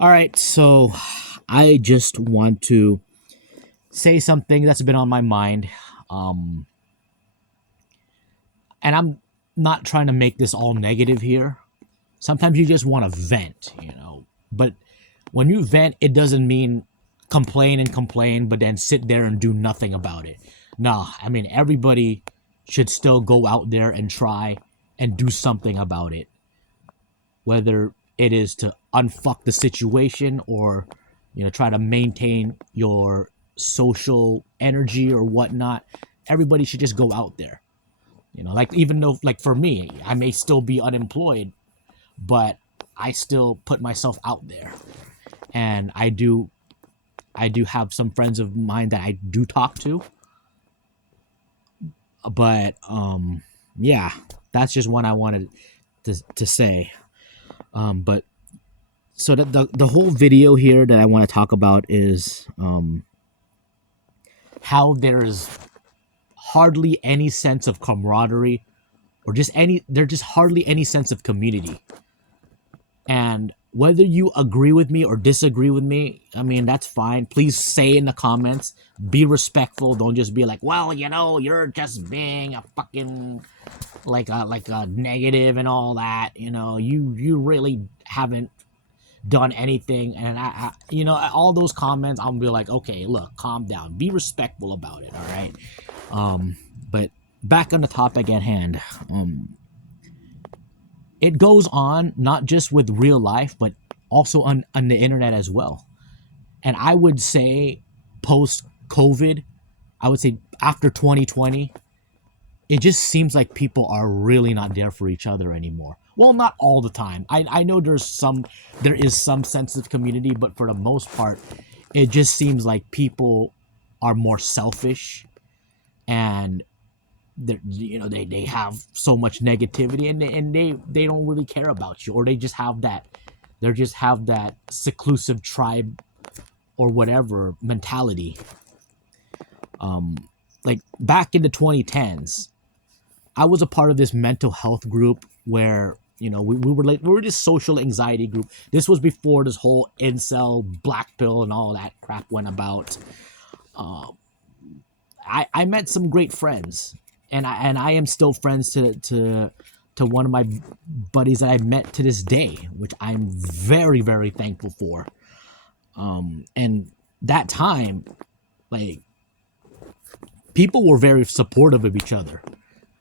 All right, so I just want to say something that's been on my mind. Um, and I'm not trying to make this all negative here. Sometimes you just want to vent. But when you vent, it doesn't mean complain and complain, but then sit there and do nothing about it. Nah, I mean, everybody should still go out there and try and do something about it, whether it is to unfuck the situation or try to maintain your social energy or whatnot. Everybody should just go out there. Like, even though, like, for me, I may still be unemployed, but I still put myself out there. And I do have some friends of mine that I do talk to. But yeah, that's just one I wanted to say. But so the whole video here that I want to talk about is how there's hardly any sense of camaraderie, or there's just hardly any sense of community. And whether you agree with me or disagree with me, I mean, that's fine. Please say in the comments, be respectful. Don't just be like, well, you're just being a fucking like a negative and all that. You really haven't done anything. And all those comments, I'm gonna be like, okay, look, calm down, be respectful about it. All right. But back on the topic at hand. It goes on not just with real life, but also on the internet as well. And I would say post COVID, I would say after 2020, it just seems like people are really not there for each other anymore. Well, not all the time. I know there is some sense of community, but for the most part, it just seems like people are more selfish, and they have so much negativity, and they don't really care about you, or they just have that seclusive tribe or whatever mentality. Like back in the 2010s, I was a part of this mental health group where we were this social anxiety group. This was before this whole incel blackpill and all that crap went about. I met some great friends, and I am still friends to one of my buddies that I met to this day, which I'm very, very thankful for. And that time, like, people were very supportive of each other.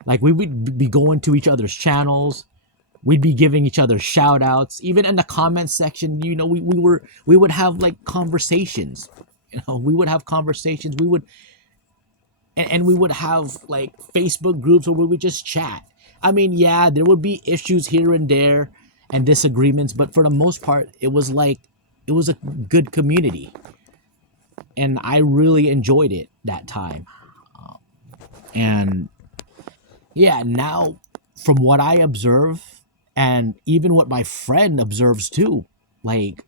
Like, we would be going to each other's channels. We'd be giving each other shout outs. Even in the comment section, we would have like conversations. We would have conversations. We would have like Facebook groups where we would just chat. I mean, yeah, there would be issues here and there and disagreements, but for the most part, it was a good community. And I really enjoyed it that time. And yeah, now from what I observe, and even what my friend observes too, like,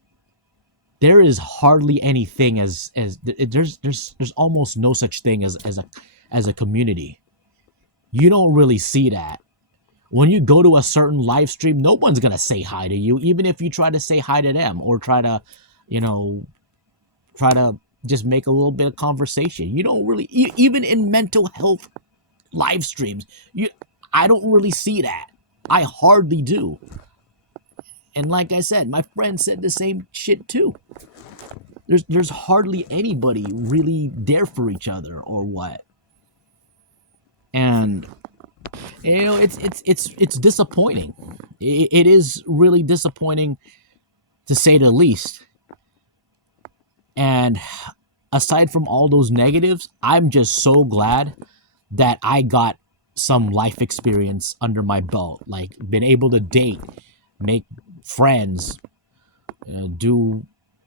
there is hardly anything there's almost no such thing as a community. You don't really see that. When you go to a certain live stream, no one's gonna say hi to you, even if you try to say hi to them, or try to just make a little bit of conversation. You don't really, even in mental health live streams, I don't really see that. I hardly do. And like I said, my friend said the same shit too. There's hardly anybody really there for each other or what. And it's disappointing. It is really disappointing, to say the least. And aside from all those negatives, I'm just so glad that I got some life experience under my belt, like been able to date, make friends, do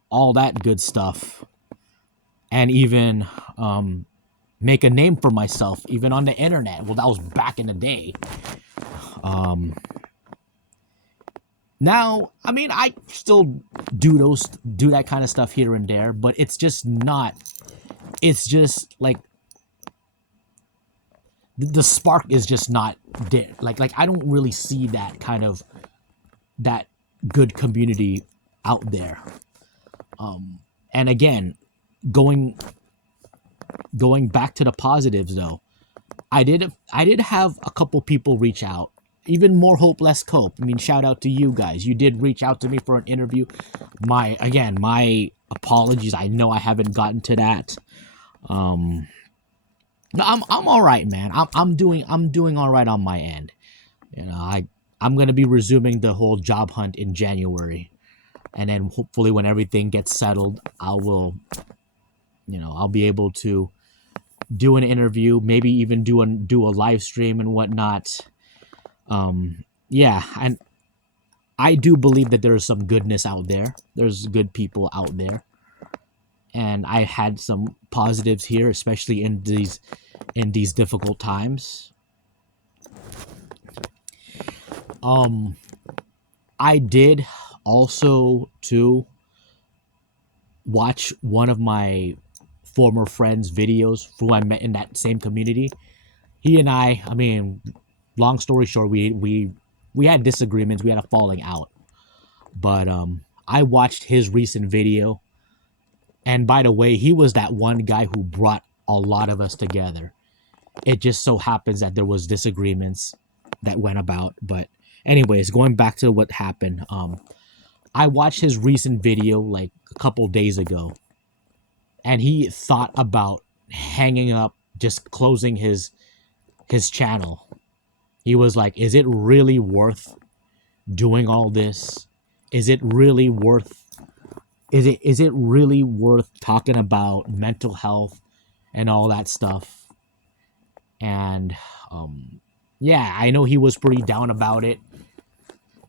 all that good stuff, and even make a name for myself, even on the internet. Well, that was back in the day. Now, I mean, I still do that kind of stuff here and there, but it's just not. It's just like the spark is just not there. Like I don't really see that kind of that good community out there. And again, going going back to the positives though, I did have a couple people reach out. Even more hope, less cope. I mean, shout out to you guys. You did reach out to me for an interview. My apologies. I know I haven't gotten to that. No, I'm all right, man. I'm doing all right on my end. You know, I'm gonna be resuming the whole job hunt in January, and then hopefully when everything gets settled, I'll be able to do an interview, maybe even do a live stream and whatnot. Yeah, and I do believe that there is some goodness out there. There's good people out there, and I had some positives here, especially in these difficult times. I did also too watch one of my former friends' videos who I met in that same community. He and I mean, long story short, we had disagreements. We had a falling out, but I watched his recent video, and by the way, he was that one guy who brought a lot of us together. It just so happens that there was disagreements that went about, but anyways, going back to what happened, I watched his recent video like a couple days ago, and he thought about hanging up, just closing his channel. He was like, "Is it really worth doing all this? Is it really worth is it really worth talking about mental health and all that stuff?" And yeah, I know he was pretty down about it.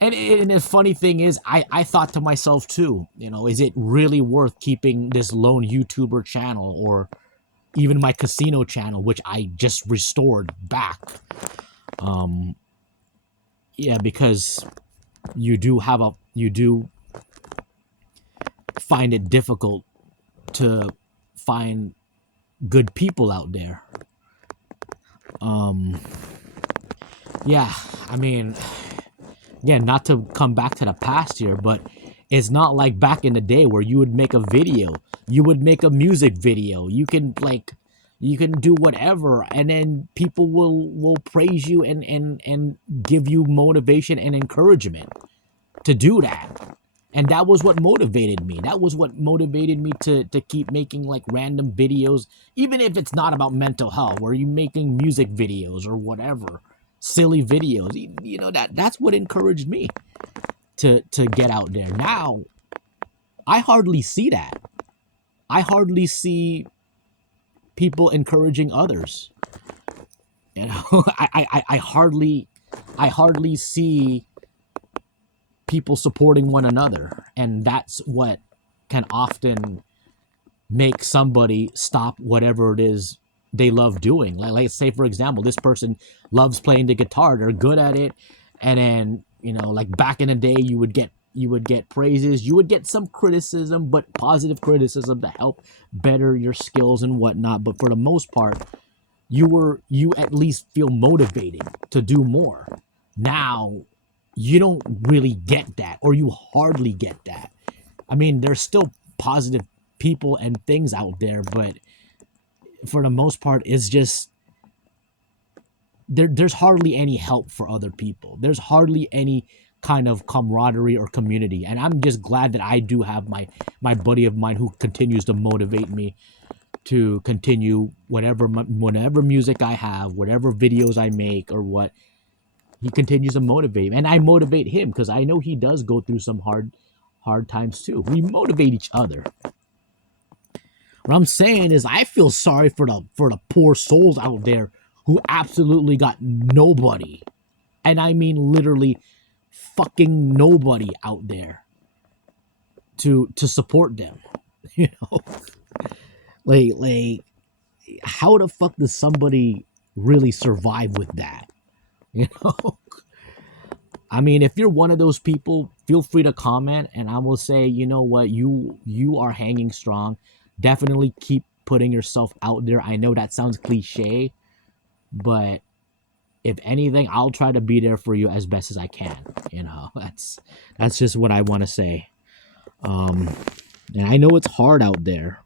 And the funny thing is, I thought to myself too, is it really worth keeping this lone YouTuber channel or even my casino channel, which I just restored back? Yeah, because you do find it difficult to find good people out there. Yeah, I mean, again, not to come back to the past here, but it's not like back in the day where you would make a video, you would make a music video, you can do whatever, and then people will praise you and give you motivation and encouragement to do that. And that was what motivated me. That was what motivated me to keep making like random videos, even if it's not about mental health, where you making music videos or whatever, silly videos. That's what encouraged me to get out there. Now, I hardly see that. I hardly see people encouraging others. I hardly see people supporting one another, and that's what can often make somebody stop whatever it is they love doing. Like say for example, this person loves playing the guitar, they're good at it, and then like back in the day, you would get praises, you would get some criticism, but positive criticism to help better your skills and whatnot. But for the most part, you at least feel motivated to do more. Now, you don't really get that, or you hardly get that. I mean, there's still positive people and things out there, but for the most part, it's just there's hardly any help for other people. There's hardly any kind of camaraderie or community. And I'm just glad that I do have my buddy of mine who continues to motivate me to continue whatever music I have, whatever videos I make or what. He continues to motivate me, and I motivate him because I know he does go through some hard times too. We motivate each other. What I'm saying is, I feel sorry for the poor souls out there who absolutely got nobody, and I mean literally fucking nobody out there to support them. You know, like how the fuck does somebody really survive with that? You know. I mean, if you're one of those people, feel free to comment, and I will say, you know what, you are hanging strong. Definitely keep putting yourself out there. I know that sounds cliche, but if anything, I'll try to be there for you as best as I can. That's just what I want to say. And I know it's hard out there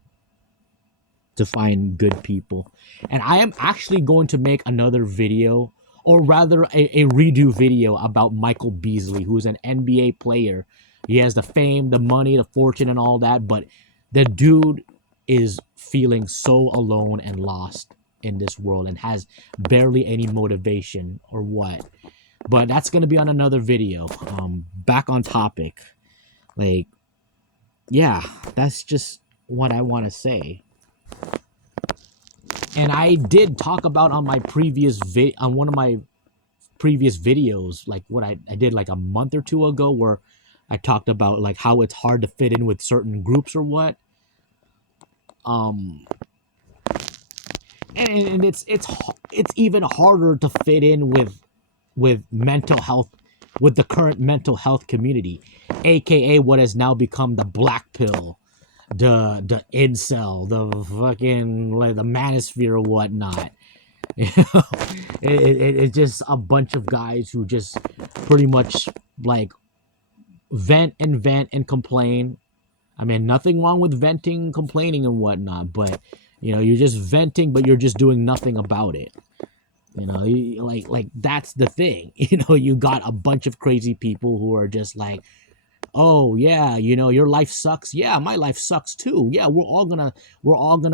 to find good people. And I am actually going to make another video, or rather a redo video about Michael Beasley, who's an NBA player. He has the fame, the money, the fortune, and all that, but the dude is feeling so alone and lost in this world and has barely any motivation or what. But that's going to be on another video. Back on topic. Like, yeah, that's just what I want to say. And I did talk about on my previous on one of my previous videos, like what I did like a month or two ago, where I talked about like how it's hard to fit in with certain groups or what. And it's even harder to fit in with mental health, with the current mental health community, aka what has now become the black pill, the incel, the fucking like the manosphere or whatnot. You know, it's just a bunch of guys who just pretty much like vent and complain. I mean, nothing wrong with venting, complaining, and whatnot, but you know, you're just venting, but you're just doing nothing about it. You know, like that's the thing. You know, you got a bunch of crazy people who are just like, oh yeah, you know, your life sucks. Yeah, my life sucks too. Yeah, we're all gonna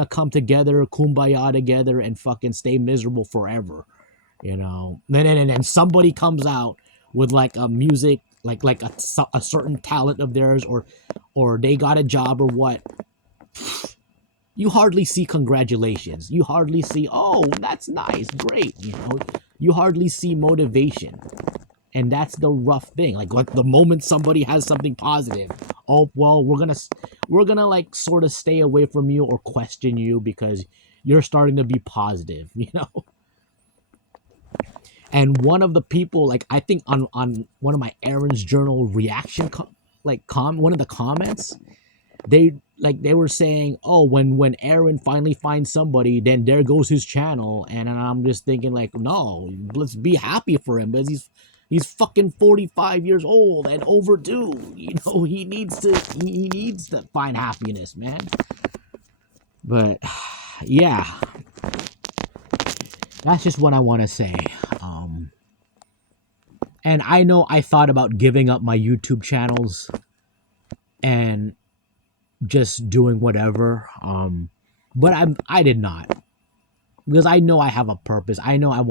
come together, kumbaya together, and fucking stay miserable forever. You know, and then somebody comes out with like a music, like a certain talent of theirs, or they got a job or what. You hardly see congratulations. You hardly see, oh, that's nice, great. You know, you hardly see motivation. And that's the rough thing. Like the moment somebody has something positive, oh well, we're gonna like sort of stay away from you or question you because you're starting to be positive, you know. And one of the people, like I think on one of my Aaron's Journal reaction, one of the comments, they were saying, oh, when Aaron finally finds somebody, then there goes his channel. And I'm just thinking like, no, let's be happy for him because he's fucking 45 years old and overdue. You know, he needs to find happiness, man. But yeah, that's just what I want to say. And I know I thought about giving up my YouTube channels and just doing whatever, but I did not, because I know I have a purpose. I know I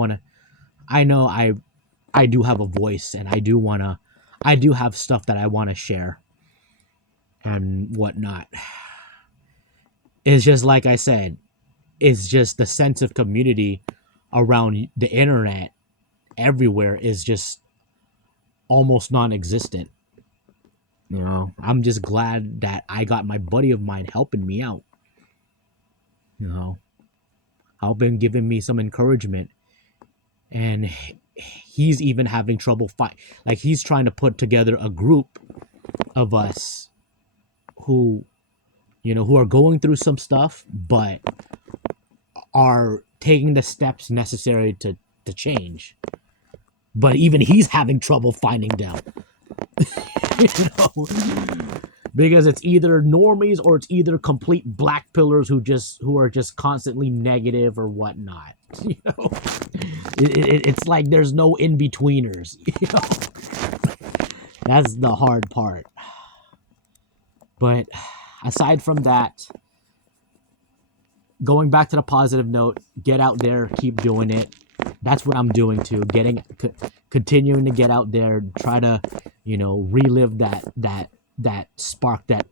do have a voice, and I do have stuff that I want to share and whatnot. It's just like I said, it's just the sense of community around the internet everywhere is just almost non-existent. You know, I'm just glad that I got my buddy of mine helping me out. You know, helping, giving me some encouragement. And he's even having trouble like he's trying to put together a group of us who, you know, who are going through some stuff, but are taking the steps necessary to change. But even he's having trouble finding them. You know, because it's either normies or it's either complete black pillars who are just constantly negative or whatnot. You know, it's like there's no in-betweeners. You know, that's the hard part. But aside from that, going back to the positive note, get out there, keep doing it. That's what I'm doing too. Continuing to get out there, try to, you know, relive that spark that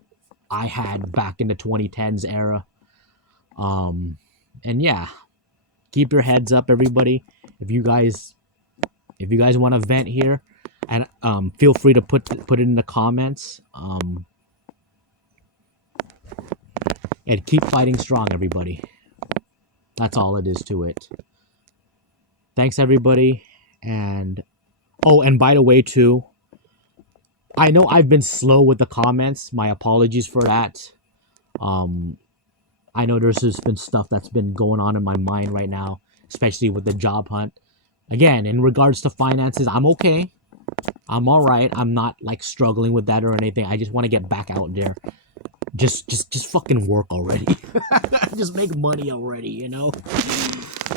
I had back in the 2010s era. And yeah, keep your heads up, everybody. If you guys want to vent here, and feel free to put it in the comments. And keep fighting strong, everybody. That's all it is to it. Thanks, everybody. And oh, and by the way, too, I know I've been slow with the comments. My apologies for that. I know there's just been stuff that's been going on in my mind right now, especially with the job hunt. Again, in regards to finances, I'm okay. I'm all right. I'm not like struggling with that or anything. I just want to get back out there. Just fucking work already. Just make money already, you know.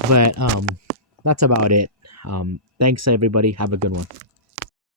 But that's about it. Thanks everybody. Have a good one.